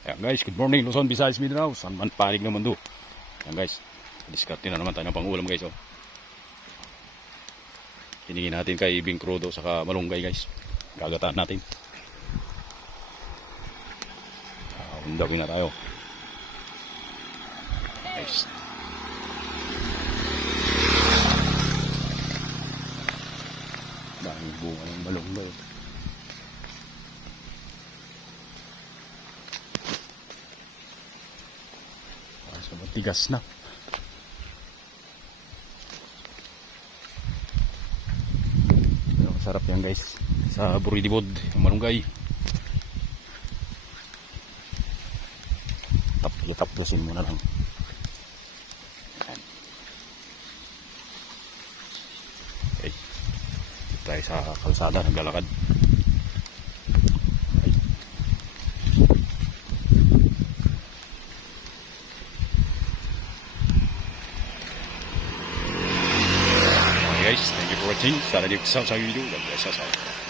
Ayan guys, good morning Luzon, Visayas, Mindanao, saan man panig ng mundo. Ayan guys, diskarte na naman tayo ng pangulam guys. Oh. Hiningin natin kay Bing Crudo saka malunggay guys. Gagataan natin. Undawin na tayo. Guys. Daming bunga ng malunggay. So, matigas na. Pero masarap yan guys. Sa buridibod, yung malunggay. Itapyasin mo na lang. Okay. Dito tayo sa kalsada naglalakad. Guys, thank you for watching. Sana di ko sa video. God bless us all.